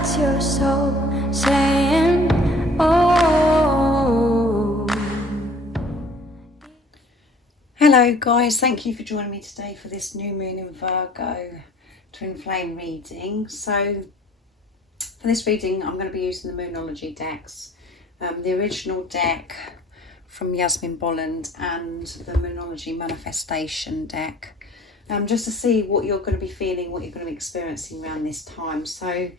That's your soul saying, oh. Hello guys, thank you for joining me today for this new moon in Virgo twin flame reading. So for this reading I'm going to be using the Moonology decks, the original deck from Yasmin Bolland and the Moonology Manifestation deck, just to see what you're going to be feeling, what you're going to be experiencing around this time. So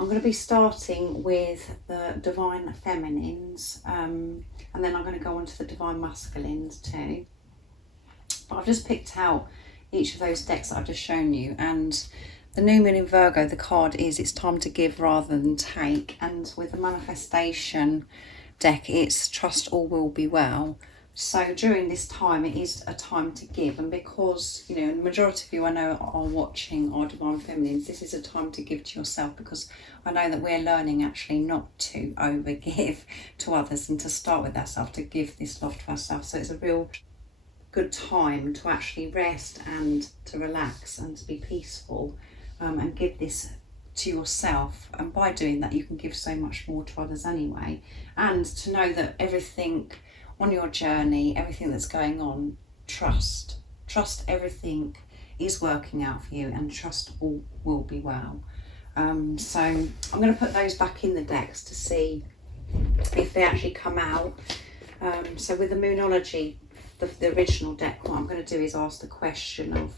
I'm going to be starting with the Divine Feminines, and then I'm going to go on to the Divine Masculines too. But I've just picked out each of those decks that I've just shown you, and the new moon in Virgo, the card is it's time to give rather than take, and with the Manifestation deck it's trust all will be well. So during this time it is a time to give, and because the majority of you I know are watching our Divine Feminines, this is a time to give to yourself, because I know that we're learning actually not to overgive to others and to start with ourselves, to give this love to ourselves. So it's a real good time to actually rest and to relax and to be peaceful, and give this to yourself. And by doing that you can give so much more to others anyway, and to know that everything on your journey, everything that's going on, trust everything is working out for you, and trust all will be well. So I'm going to put those back in the decks to see if they actually come out. So with the Moonology, the original deck, what I'm going to do is ask the question of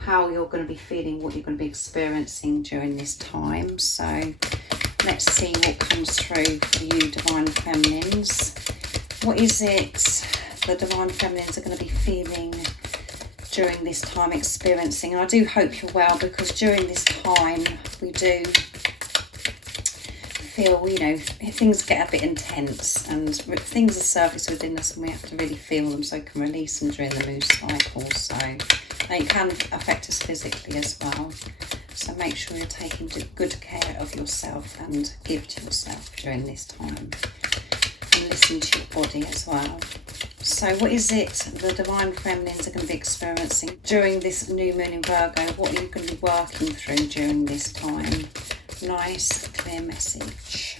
how you're going to be feeling, what you're going to be experiencing during this time. So let's see what comes through for you, Divine Feminines. What is it the Divine Feminines are going to be feeling during this time, experiencing? And I do hope you're well, because during this time we do feel, things get a bit intense and things are surface within us, and we have to really feel them so we can release them during the moon cycle. So they can affect us physically as well. So make sure you're taking good care of yourself and give to yourself during this time. And listen to your body as well. So what is it the Divine Feminines are going to be experiencing during this new moon in Virgo? What are you going to be working through during this time? Nice clear message.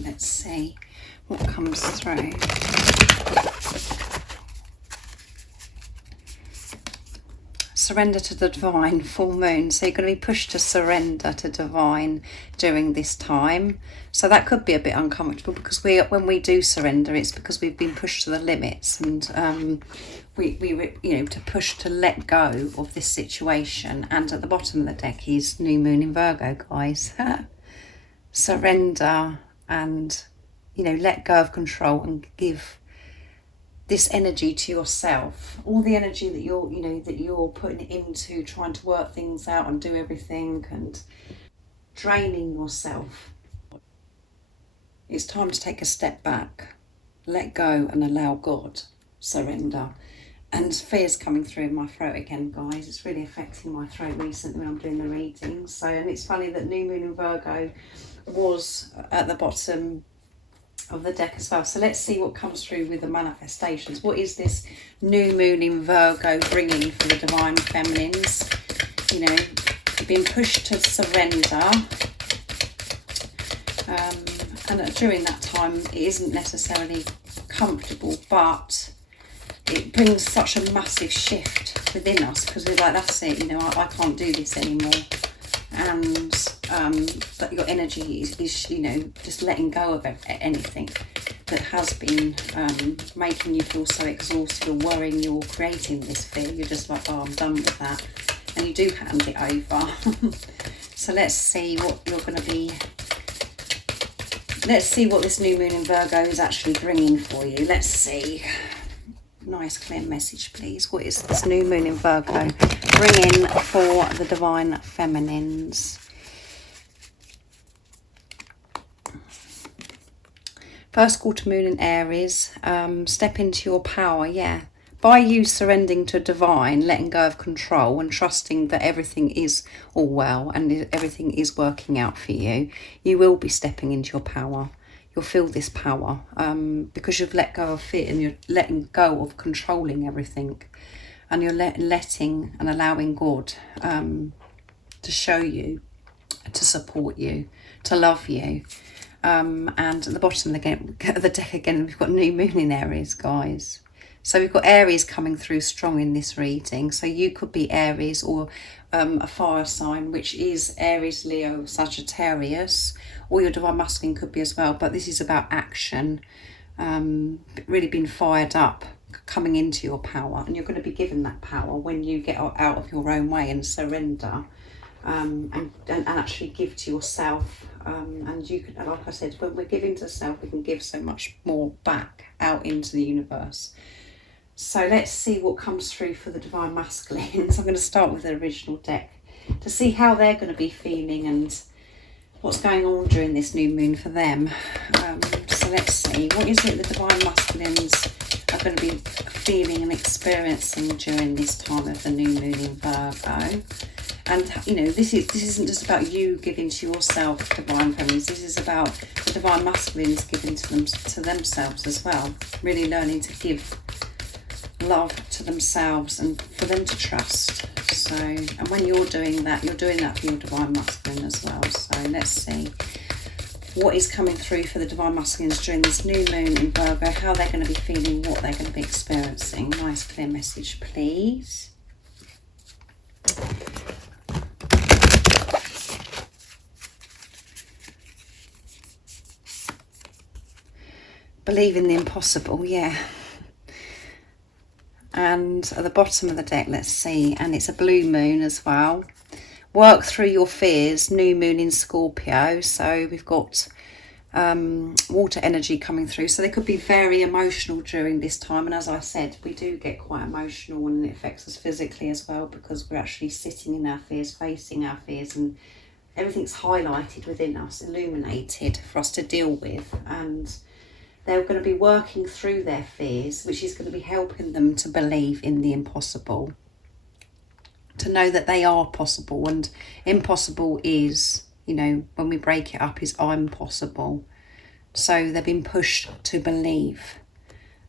Let's see what comes through. Surrender to the divine, full moon. So you're going to be pushed to surrender to divine during this time. So that could be a bit uncomfortable, because when we do surrender, it's because we've been pushed to the limits, and we to push to let go of this situation. And at the bottom of the deck is new moon in Virgo, guys. Surrender and let go of control and give this energy to yourself. All the energy that you're putting into trying to work things out and do everything and draining yourself. It's time to take a step back, let go and allow God. Surrender. And fear's coming through in my throat again, guys. It's really affecting my throat recently when I'm doing the readings. So, and it's funny that new moon in Virgo was at the bottom of the deck as well. So let's see what comes through with the manifestations. What is this new moon in Virgo bringing for the Divine Feminines? You've been pushed to surrender, and during that time it isn't necessarily comfortable, but it brings such a massive shift within us, because we're like, that's it, I can't do this anymore. And that your energy is just letting go of anything that has been making you feel so exhausted or worrying you or creating this fear. You're just like, oh, I'm done with that, and you do hand it over. So let's see what you're going to be, let's see what this new moon in Virgo is actually bringing for you. Let's see. Nice clear message, please. What is this new moon in Virgo bringing for the Divine Feminines? First quarter moon in Aries. Step into your power. Yeah, by you surrendering to divine, letting go of control and trusting that everything is all well and everything is working out for you, you will be stepping into your power. You'll feel this power, because you've let go of fear and you're letting go of controlling everything, and you're letting and allowing God to show you to support you, to love you. And at the bottom again, of the deck again, we've got new moon in Aries, guys. So we've got Aries coming through strong in this reading. So you could be Aries or a fire sign, which is Aries, Leo, Sagittarius, or your divine masculine could be as well. But this is about action, really being fired up, coming into your power. And you're going to be given that power when you get out of your own way and surrender. And actually give to yourself, and you can, like I said, when we're giving to self, we can give so much more back out into the universe. So let's see what comes through for the divine masculines. I'm going to start with the original deck to see how they're going to be feeling and what's going on during this new moon for them. So let's see, what is it the divine masculines are going to be feeling and experiencing during this time of the new moon in Virgo. And, you know, this isn't just about you giving to yourself, divine feminines. This is about the divine masculines giving to themselves as well. Really learning to give love to themselves and for them to trust. So, and when you're doing that for your divine masculine as well. So let's see what is coming through for the divine masculines during this new moon in Virgo, how they're going to be feeling, what they're going to be experiencing. Nice clear message, please. Believe in the impossible, yeah. And at the bottom of the deck, let's see, and it's a blue moon as well. Work through your fears, new moon in Scorpio. So we've got water energy coming through. So they could be very emotional during this time. And as I said, we do get quite emotional and it affects us physically as well, because we're actually sitting in our fears, facing our fears, and everything's highlighted within us, illuminated for us to deal with. And they're going to be working through their fears, which is going to be helping them to believe in the impossible, to know that they are possible. And impossible is, you know, when we break it up, is I'm possible. So they've been pushed to believe.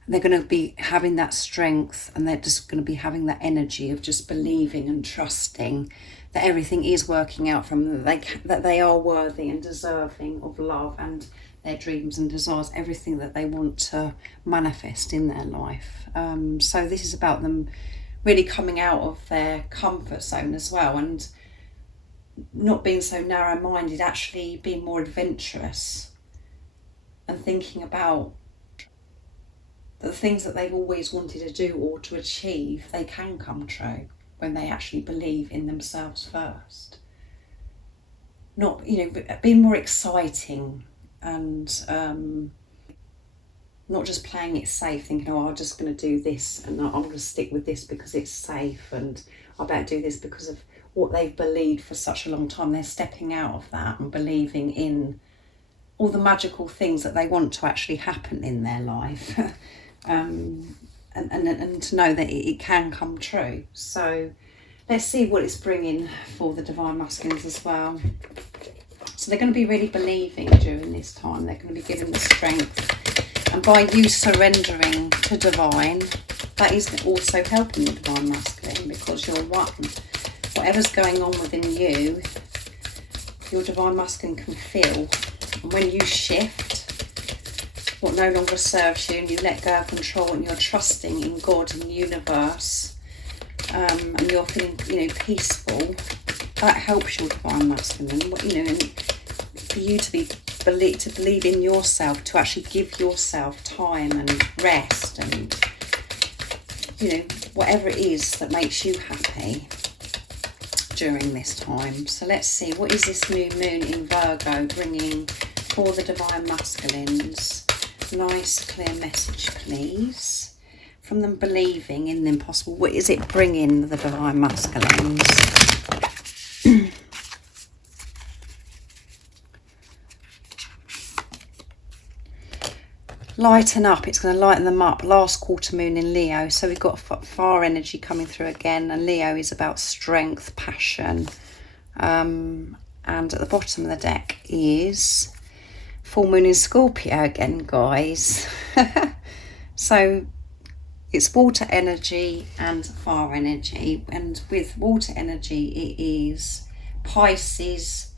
They're going to be having that strength, and they're just going to be having that energy of just believing and trusting that everything is working out for them, that they are worthy and deserving of love and their dreams and desires, everything that they want to manifest in their life. So this is about them really coming out of their comfort zone as well, and not being so narrow-minded, actually being more adventurous and thinking about the things that they've always wanted to do or to achieve, they can come true when they actually believe in themselves first. Not, you know, being more exciting and not just playing it safe, thinking, oh, I'm just going to do this and I'm going to stick with this because it's safe, and I better do this because of what they've believed for such a long time. They're stepping out of that and believing in all the magical things that they want to actually happen in their life. And to know that it can come true. So let's see what it's bringing for the divine masculines as well. So they're going to be really believing during this time. They're going to be given the strength. And by you surrendering to divine, that is also helping the divine masculine, because you're one. Whatever's going on within you, your divine masculine can feel. And when you shift what no longer serves you, and you let go of control, and you're trusting in God and the universe, and you're feeling, you know, peaceful, that helps your divine masculine. You know, and for you to believe in yourself, to actually give yourself time and rest, and, you know, whatever it is that makes you happy during this time. So let's see, what is this new moon in Virgo bringing for the divine masculines? Nice clear message, please, from them believing in the impossible. What is it bringing the divine masculines? Lighten up. It's going to lighten them up. Last quarter moon in Leo, so we've got fire energy coming through again, and Leo is about strength, passion, and at the bottom of the deck is full moon in Scorpio again, guys. So it's water energy and fire energy, and with water energy it is Pisces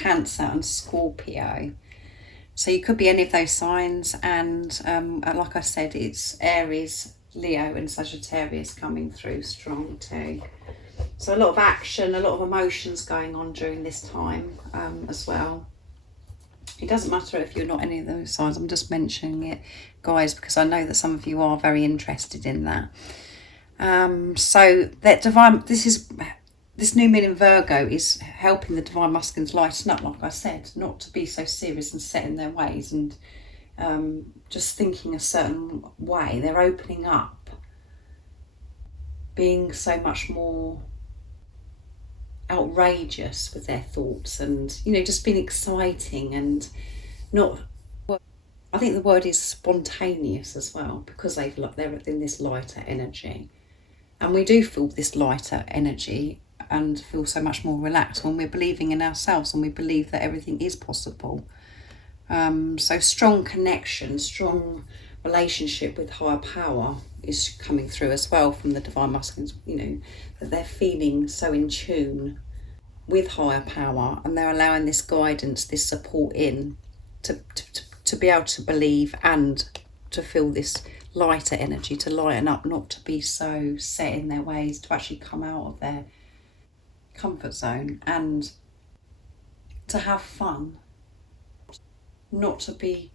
Cancer and Scorpio. So you could be any of those signs, and like I said, it's Aries, Leo and Sagittarius coming through strong too. So a lot of action, a lot of emotions going on during this time as well. It doesn't matter if you're not any of those signs. I'm just mentioning it, guys, because I know that some of you are very interested in that. So that this new moon in Virgo is helping the divine masculines lighten up, like I said, not to be so serious and set in their ways and just thinking a certain way. They're opening up, being so much more outrageous with their thoughts, and just being exciting and not. I think the word is spontaneous as well, because they're in this lighter energy, and we do feel this lighter energy and feel so much more relaxed when we're believing in ourselves and we believe that everything is possible. So strong connection, strong relationship with higher power is coming through as well from the divine masculines, that they're feeling so in tune with higher power, and they're allowing this guidance, this support in to be able to believe and to feel this lighter energy, to lighten up, not to be so set in their ways, to actually come out of their comfort zone and to have fun, not to be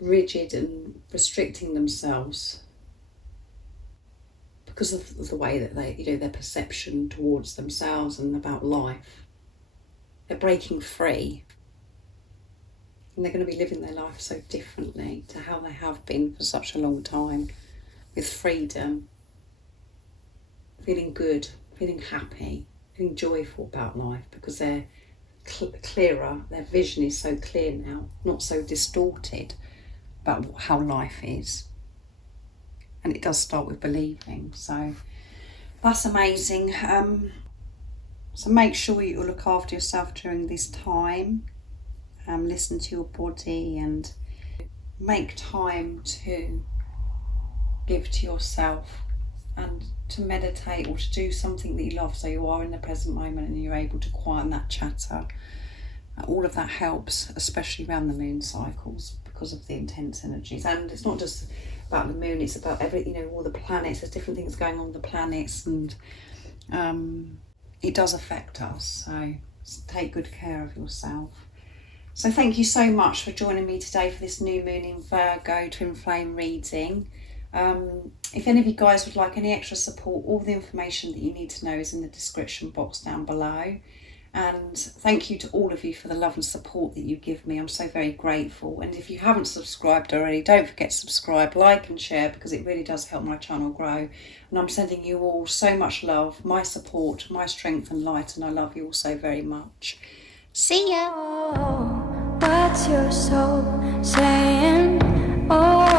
rigid and restricting themselves because of the way that they, their perception towards themselves and about life. They're breaking free, and they're going to be living their life so differently to how they have been for such a long time, with freedom, feeling good, feeling happy, feeling joyful about life, because they're clearer, their vision is so clear now, not so distorted about how life is. And it does start with believing, so that's amazing. So make sure you look after yourself during this time. Listen to your body and make time to give to yourself and to meditate or to do something that you love, so you are in the present moment and you're able to quieten that chatter. All of that helps, especially around the moon cycles, because of the intense energies. And it's not just about the moon, it's about all the planets. There's different things going on with the planets, and it does affect us, so take good care of yourself. So thank you so much for joining me today for this new moon in Virgo twin flame reading. If any of you guys would like any extra support, all the information that you need to know is in the description box down below. And thank you to all of you for the love and support that you give me. I'm so very grateful. And if you haven't subscribed already, don't forget to subscribe, like and share, because it really does help my channel grow. And I'm sending you all so much love, my support, my strength and light, and I love you all so very much. See ya! Oh, what's your soul saying? Oh.